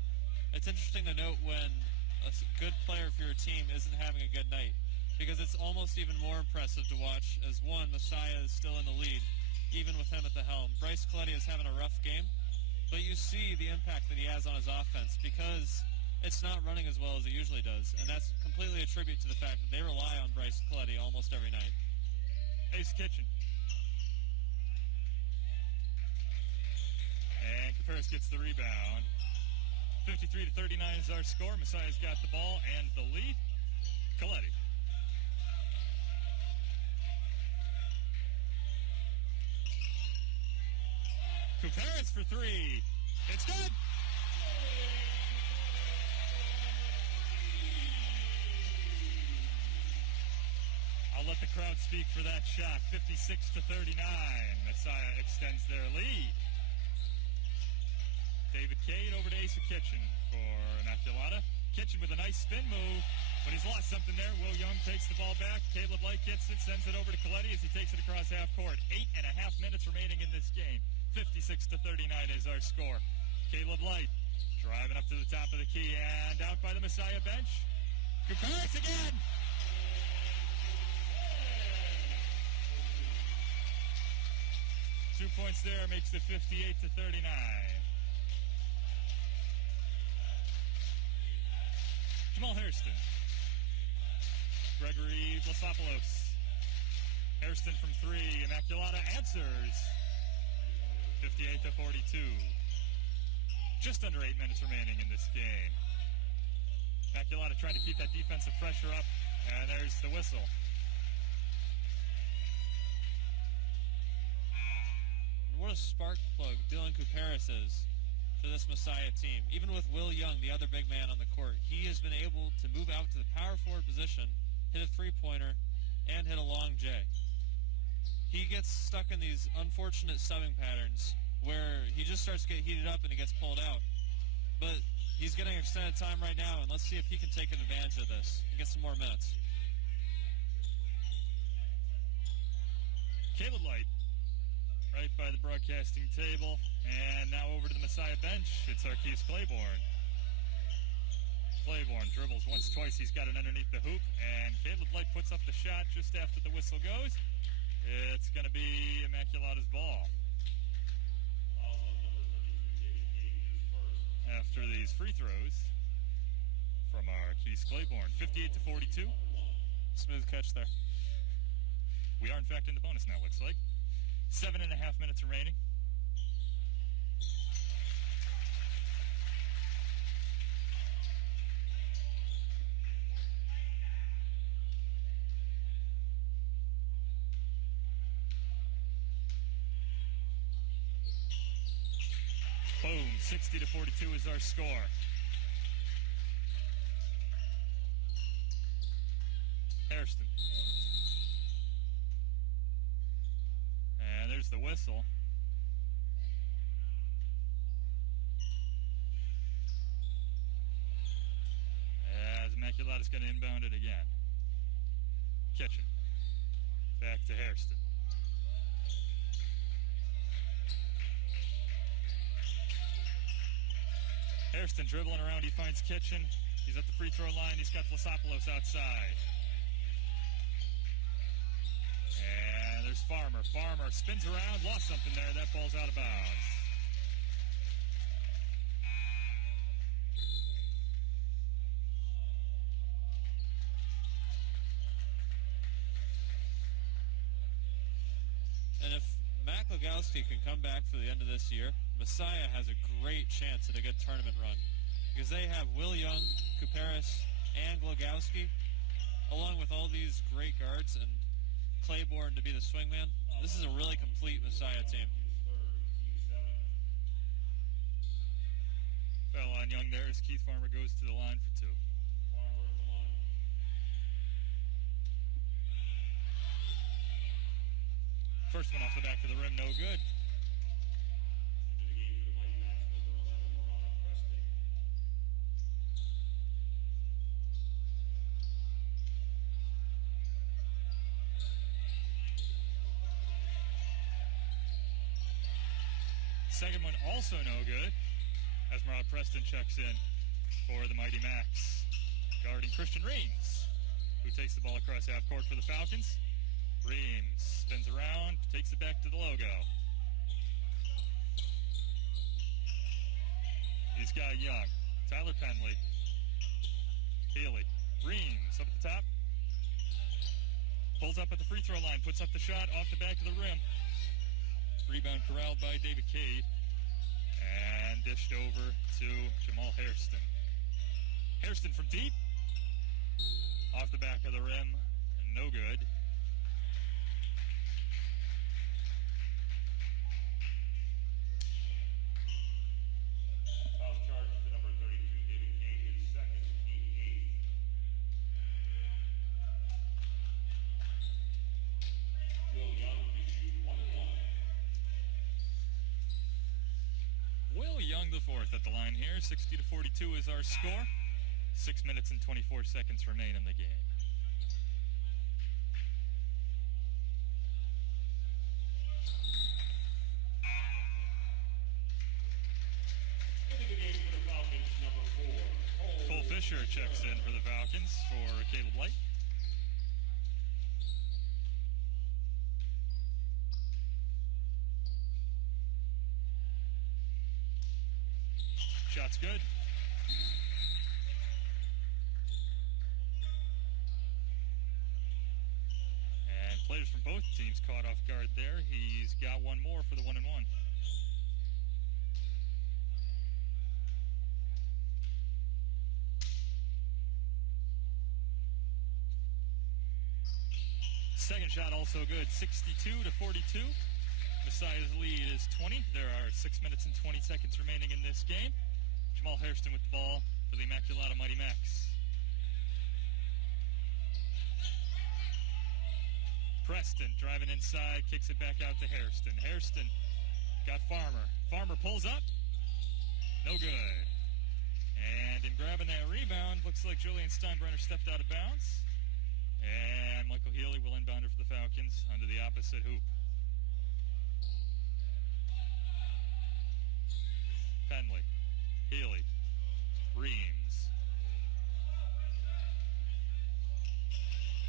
it's interesting to note when a good player for your team isn't having a good night, because it's almost even more impressive to watch as, one, Messiah is still in the lead, even with him at the helm. Bryce Coletti is having a rough game, but you see the impact that he has on his offense because it's not running as well as it usually does, and that's completely a tribute to the fact that they rely on Bryce Coletti almost every night. Ace Kitchen. And Kuperis gets the rebound. 53-39 is our score. Messiah's got the ball and the lead. Coletti. Kuperis for three. It's good. I'll let the crowd speak for that shot. 56-39. Messiah extends their lead. David Cade over to Asa Kitchen for Immaculata. Kitchen with a nice spin move, but he's lost something there. Will Young takes the ball back. Caleb Light gets it, sends it over to Coletti as he takes it across half court. 8.5 minutes remaining in this game. 56-39 is our score. Caleb Light driving up to the top of the key and out by the Messiah bench. Kuperis again! Two points there makes it 58-39. Jamal Hairston. Gregory Vlasopoulos. Hairston from three. Immaculata answers. 58-42. Just under 8 minutes remaining in this game. Immaculata trying to keep that defensive pressure up, and there's the whistle. And what a spark plug Dylan Kuperis is for this Messiah team. Even with Will Young, the other big man on the court, he has been able to move out to the power forward position, hit a three-pointer, and hit a long J. He gets stuck in these unfortunate subbing patterns where he just starts to get heated up and he gets pulled out. But he's getting extended time right now, and let's see if he can take advantage of this and get some more minutes. Caleb Light right by the broadcasting table, and now over to the Messiah bench. It's Arquise Claiborne. Claiborne dribbles once, twice. He's got it underneath the hoop, and Caleb Light puts up the shot just after the whistle goes. It's going to be Immaculata's ball. Foul on number 32, David Cade, his first. After these free throws from our Keith Claiborne. 58-42. Smooth catch there. We are, in fact, in the bonus now, looks like. 7.5 minutes remaining. Boom, 60-42 is our score. Hairston. And there's the whistle. As Immaculata's going to inbound it again. Kitchen. Back to Hairston. Hairston dribbling around, he finds Kitchen. He's at the free throw line, he's got Vlasopoulos outside. And there's Farmer. Farmer spins around, lost something there, that ball's out of bounds. And if Mac Legowski can come back for the end of this year, Messiah has a great chance at a good tournament run. Because they have Will Young, Kuperis, and Glogowski, along with all these great guards, and Claiborne to be the swingman. This is a really complete Messiah team. Foul on Young there as Keith Farmer goes to the line for two. Farmer at the line. First one off the back of the rim, no good. Into the game for the Mighty Max, number 11, Morana Preston. Second one also no good as Marad Preston checks in for the Mighty Max. Guarding Christian Reams, who takes the ball across half court for the Falcons. Reams spins around, takes it back to the logo. He's got Young, Tyler Penley, Healy, Reams up at the top. Pulls up at the free throw line, puts up the shot off the back of the rim. Rebound corralled by David Cade and dished over to Jamal Hairston. Hairston from deep, off the back of the rim, no good. Foul charge to number 32, David Cade, his second, team eighth. Will Young to shoot 1 and 1. Will Young the fourth at the line here. 60-42 is our score. 6 minutes and 24 seconds remain in the game. Into the game for the Falcons, number 4, Cole Fisher checks in for the Falcons for Caleb Light. Shot's good. And players from both teams caught off guard there. He's got one more for the 1-and-1. Second shot also good, 62-42. Messiah's lead is 20. There are 6 minutes and 20 seconds remaining in this game. Jamal Hairston with the ball for the Immaculata Mighty Max. Preston driving inside, kicks it back out to Hairston. Hairston got Farmer. Farmer pulls up. No good. And in grabbing that rebound, looks like Julian Steinbrenner stepped out of bounds. And Michael Healy will inbound it for the Falcons under the opposite hoop. Penley, Healy, Reams.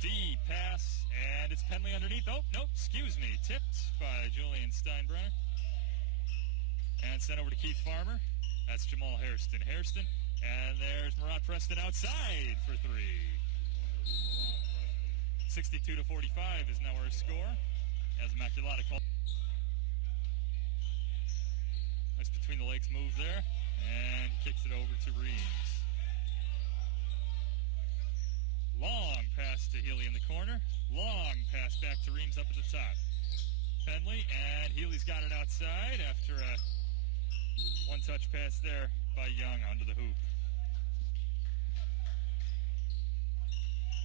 D pass, and it's Penley underneath. Oh, no, excuse me. Tipped by Julian Steinbrenner. And sent over to Keith Farmer. That's Jamal Hairston. Hairston, and there's Murat Preston outside for three. 62-45 is now our score as Immaculata calls. Nice between the legs move there, and kicks it over to Reams. Long pass to Healy in the corner. Long pass back to Reams up at the top. Penley, and Healy's got it outside after a one-touch pass there by Young onto the hoop.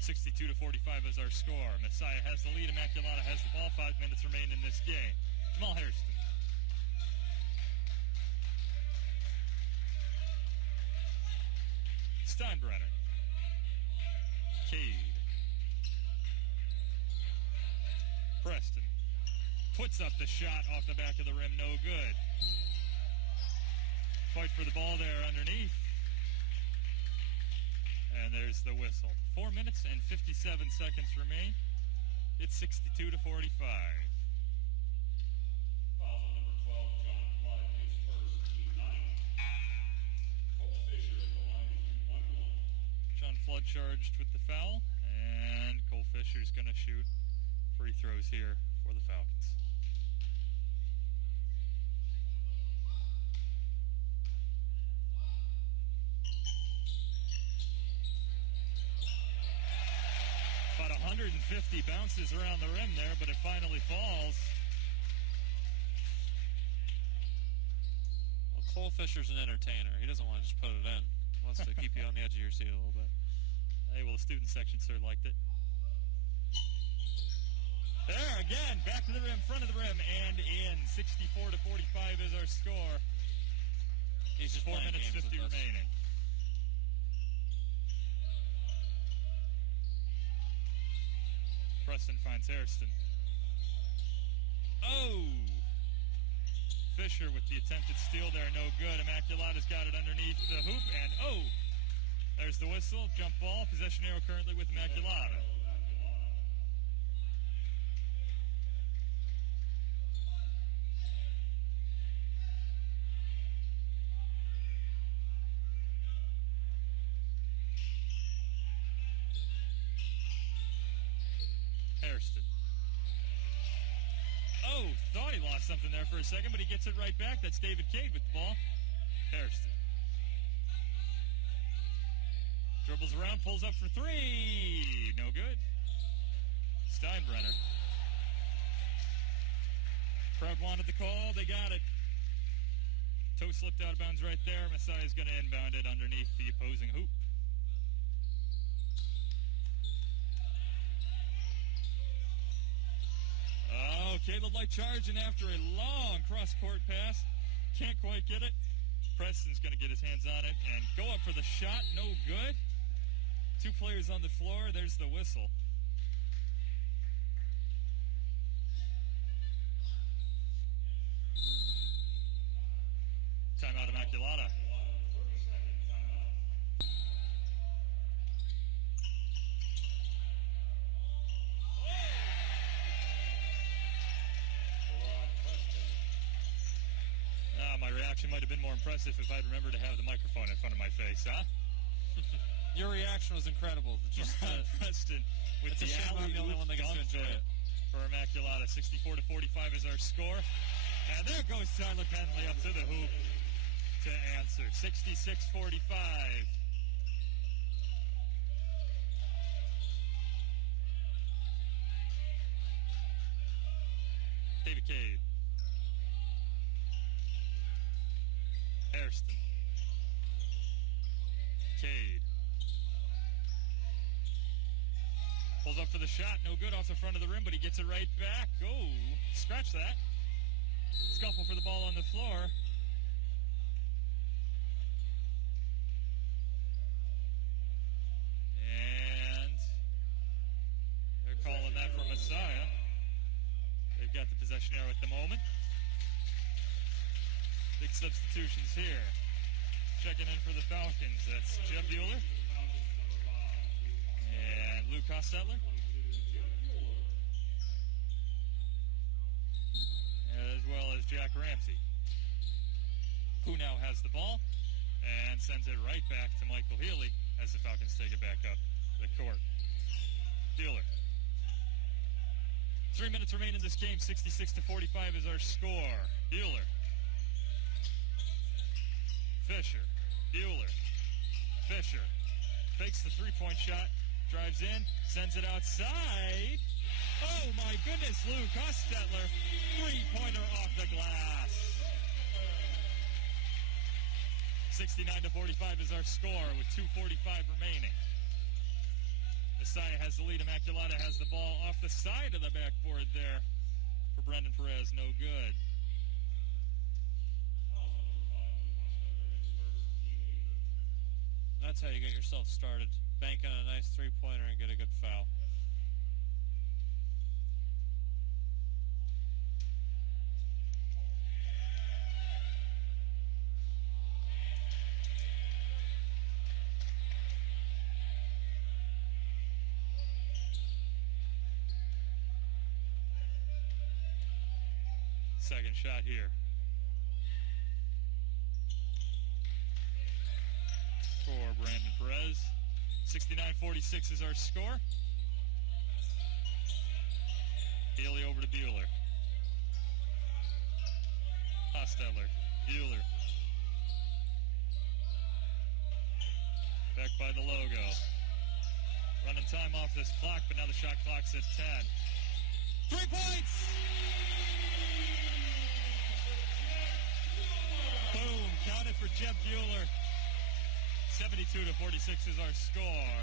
62-45 is our score. Messiah has the lead. Immaculata has the ball. 5 minutes remain in this game. Jamal Hairston. Steinbrenner. Cade. Preston puts up the shot off the back of the rim, no good. Fight for the ball there underneath. And there's the whistle. 4 minutes and 57 seconds remain. It's 62-45. Foul on number 12, John Flood, his first, team 9. Cole Fisher at the line to shoot 1-1. John Flood charged with the foul, and Cole Fisher's going to shoot free throws here for the Falcons. About 150 bounces around the rim there, but it finally falls. Well, Cole Fisher's an entertainer. He doesn't want to just put it in. He wants to keep you on the edge of your seat a little bit. Hey, well, the student section sure liked it. There again, back to the rim, front of the rim, and in. 64-45 is our score. He's just 4 minutes 50 remaining. Preston finds Hairston. Oh! Fisher with the attempted steal there, no good. Immaculata's got it underneath the hoop, and oh! There's the whistle, jump ball, possession arrow currently with Immaculata. Hairston. Oh, thought he lost something there for a second, but he gets it right back. That's David Cade with the ball. Hairston. Dribbles around, pulls up for three. No good. Steinbrenner. Crowd wanted the call. They got it. Toe slipped out of bounds right there. Messiah's going to inbound it underneath the opposing hoop. Oh, Caleb Light charging after a long cross-court pass. Can't quite get it. Preston's going to get his hands on it and go up for the shot. No good. Two players on the floor. There's the whistle. Timeout Immaculata. 30-second timeout. My reaction might have been more impressive if I'd remembered to have the microphone in front of my face, huh? Your reaction was incredible. Just Preston with the shame I'm the only one that gets to enjoy it. For Immaculata. 64-45 is our score. And there goes Tyler Penley up to the hoop to answer. 66-45. David Cade. Hairston. Cade. Pulls up for the shot. No good off the front of the rim, but he gets it right back. Oh, scratch that. Scuffle for the ball on the floor. And they're calling that for Messiah. They've got the possession arrow at the moment. Big substitutions here. Checking in for the Falcons. That's Jeb Bueller and Lou Kostetler. Jack Ramsey, who now has the ball and sends it right back to Michael Healy as the Falcons take it back up the court. Bueller. 3 minutes remain in this game. 66-45 is our score. Bueller. Fisher. Bueller. Fisher. Fakes the three-point shot. Drives in. Sends it outside. Oh, my goodness. Luke Hostetler. Three-pointer off the glass. 69-45 is our score with 2:45 remaining. Messiah has the lead. Immaculata has the ball off the side of the backboard there for Brendan Perez. No good. That's how you get yourself started. Bank on a nice three-pointer and get a good foul. Second shot here. For Brandon Perez. 69-46 is our score. Healy over to Bueller. Hostetler. Bueller. Back by the logo. Running time off this clock, but now the shot clock's at 10. 3 points! Boom, counted for Jeff Bueller. 72-46 is our score.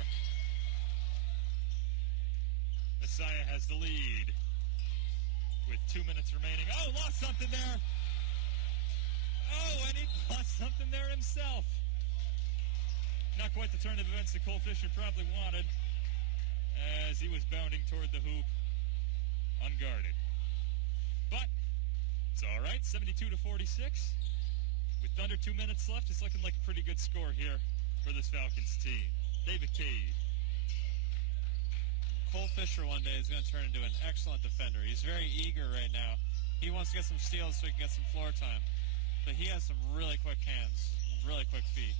Messiah has the lead with 2 minutes remaining. Oh, lost something there. Oh, and he lost something there himself. Not quite the turn of events that Cole Fisher probably wanted as he was bounding toward the hoop unguarded. But it's all right, 72-46. With under 2 minutes left, it's looking like a pretty good score here for this Falcons team. David Cade. Cole Fisher one day is going to turn into an excellent defender. He's very eager right now. He wants to get some steals so he can get some floor time. But he has some really quick hands, really quick feet.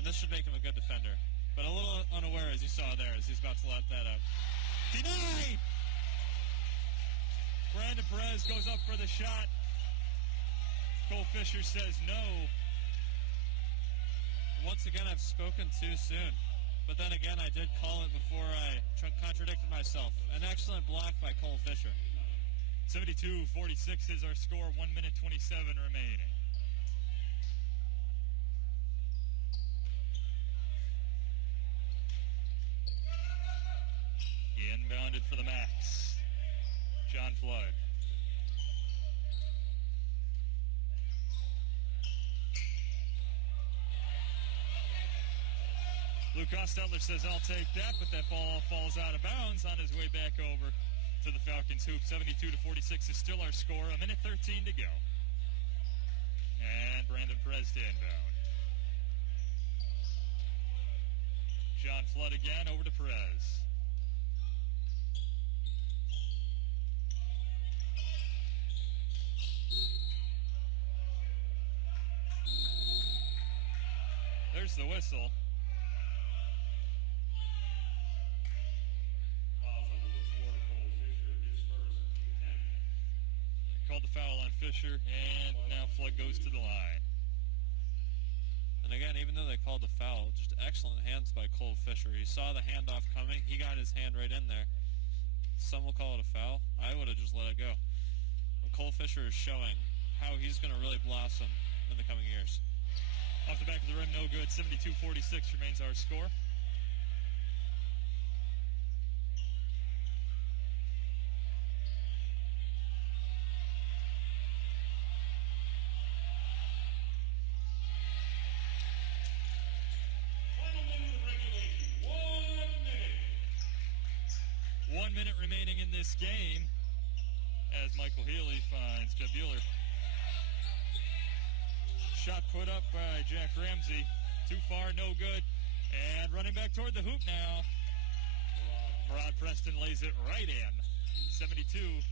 And this should make him a good defender. But a little unaware, as you saw there, as he's about to let that up. Denied! Brandon Perez goes up for the shot. Cole Fisher says no. Once again, I've spoken too soon. But then again, I did call it before I contradicted myself. An excellent block by Cole Fisher. 72-46 is our score. 1 minute 27 remaining. Inbounded for the Max. John Flood. Luke Hostetler says, I'll take that, but that ball falls out of bounds on his way back over to the Falcons hoop. 72-46 is still our score. 1 minute 13 to go. And Brandon Perez to inbound. John Flood again over to Perez. There's the whistle. Called the foul on Fisher, and now Flood goes to the line. And again, even though they called the foul, just excellent hands by Cole Fisher. He saw the handoff coming. He got his hand right in there. Some will call it a foul. I would have just let it go. But Cole Fisher is showing how he's going to really blossom in the coming years. Off the back of the rim, no good. 72-46 remains our score. Final minute of regulation. 1 minute. 1 minute remaining in this game as Michael Healy finds Jeb Bueller. Shot put up by Jack Ramsey. Too far, no good. And running back toward the hoop now. Rod Preston lays it right in. 72-48.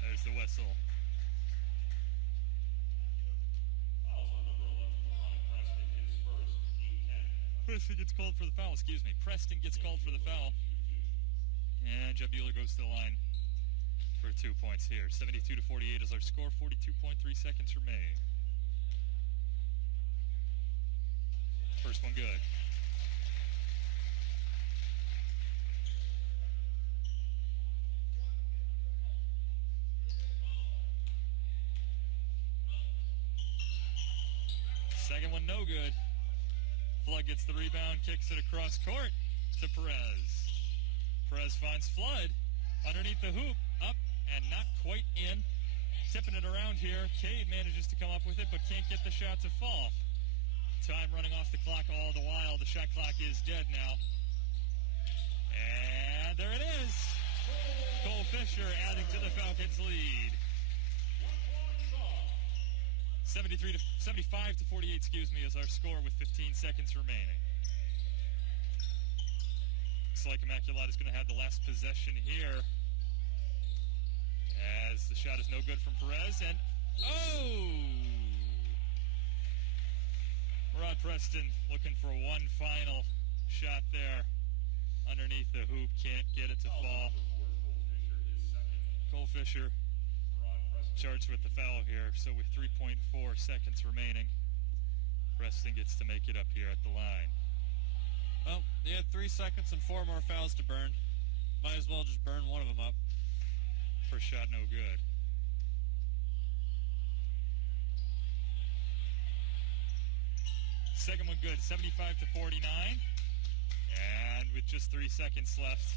There's the whistle. Fouls on number 11 for Ryan Preston, his first, team 10. Preston gets called for the foul, excuse me. Preston gets called for the foul. And Jeb Bueller goes to the line for 2 points here. 72-48 is our score, 42.3 seconds remaining. First one good. Second one no good. Flood gets the rebound, kicks it across court to Perez. Perez finds Flood underneath the hoop, up and not quite in. Tipping it around here. Cade manages to come up with it, but can't get the shot to fall. Time running off the clock all the while. The shot clock is dead now. And there it is. Cole Fisher adding to the Falcons' lead. 75-48, excuse me, is our score with 15 seconds remaining. Looks like Immaculata is going to have the last possession here, as the shot is no good from Perez, and Rod Preston looking for one final shot there underneath the hoop, can't get it to fall. Cole Fisher charged with the foul here, so with 3.4 seconds remaining, Preston gets to make it up here at the line. Well, they had 3 seconds and 4 more fouls to burn. Might as well just burn one of them up. First shot no good. Second one good, 75-49. And with just 3 seconds left,